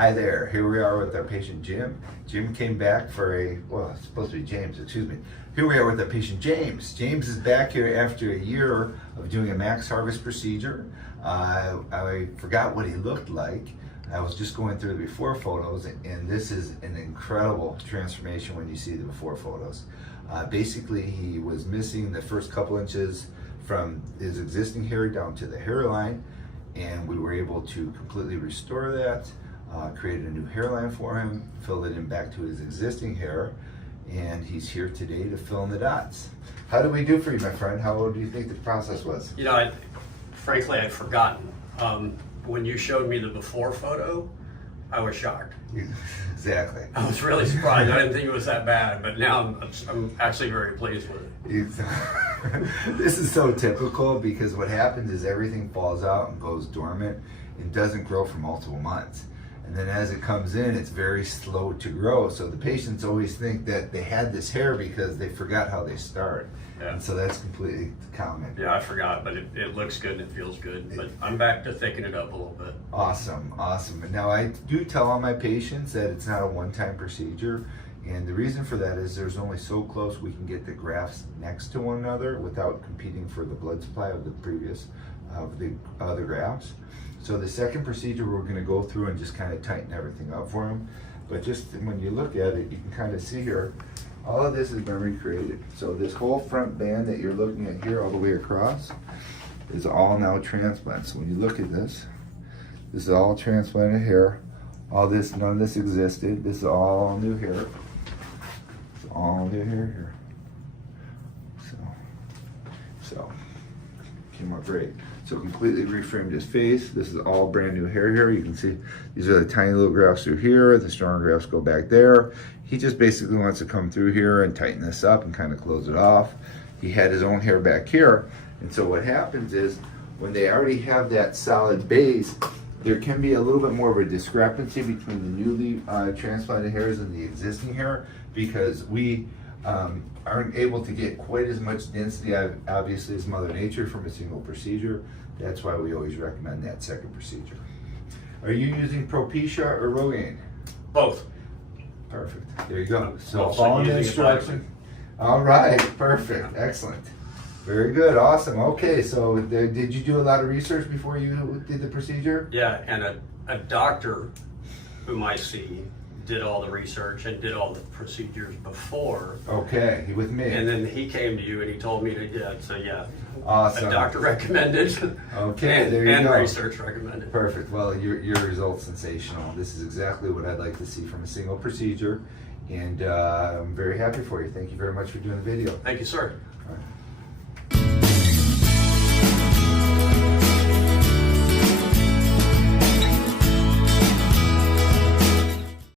Hi there, here we are with our patient Jim. Jim came back for well, it's supposed to be James, excuse me. Here we are with our patient James. James is back here after a year of doing a MaxHarvest procedure. I forgot what he looked like. I was just going through the before photos, and this is an incredible transformation when you see the before photos. Basically, he was missing the first couple inches from his existing hair down to the hairline, and we were able to completely restore that. Created a new hairline for him, filled it in back to his existing hair, and he's here today to fill in the dots. How did we do for you, my friend? How do you think the process was? You know, frankly, I'd forgotten. When you showed me the before photo, I was shocked. Exactly. I was really surprised. I didn't think it was that bad, but now I'm actually very pleased with it. This is so typical because what happens is everything falls out and goes dormant and doesn't grow for multiple months. And then as it comes in, it's very slow to grow. So the patients always think that they had this hair because they forgot how they start. Yeah. And so that's completely common. Yeah, I forgot, but it looks good and it feels good. But I'm back to thicken it up a little bit. Awesome, awesome. And now I do tell all my patients that it's not a one-time procedure. And the reason for that is there's only so close we can get the grafts next to one another without competing for the blood supply of the other grafts. So the second procedure, we're going to go through and just kind of tighten everything up for him. But just when you look at it, you can kind of see here, all of this has been recreated. So this whole front band that you're looking at here all the way across is all now transplant. So when you look at this is all transplanted hair. All this, none of this existed. This is all new hair. It's all new hair here. So came out great. So completely reframed his face. This is all brand new hair here. You can see these are the tiny little grafts through here. The stronger grafts go back there. He just basically wants to come through here and tighten this up and kind of close it off. He had his own hair back here. And so what happens is when they already have that solid base, there can be a little bit more of a discrepancy between the newly transplanted hairs and the existing hair because we aren't able to get quite as much density, obviously, as Mother Nature from a single procedure. That's why we always recommend that second procedure. Are you using Propecia or Rogaine? Both. Perfect. There you go. So Also follow the using instruction. All right. Perfect. Excellent. Very good. Awesome. Okay. So did you do a lot of research before you did the procedure? Yeah, and a doctor whom I see did all the research and did all the procedures before. Okay, with me. And then he came to you and he told me to do it. So yeah, awesome. a doctor recommended. Okay, there you and go. research recommended. Perfect. Well, your results sensational. This is exactly what I'd like to see from a single procedure, and I'm very happy for you. Thank you very much for doing the video. Thank you, sir. All right.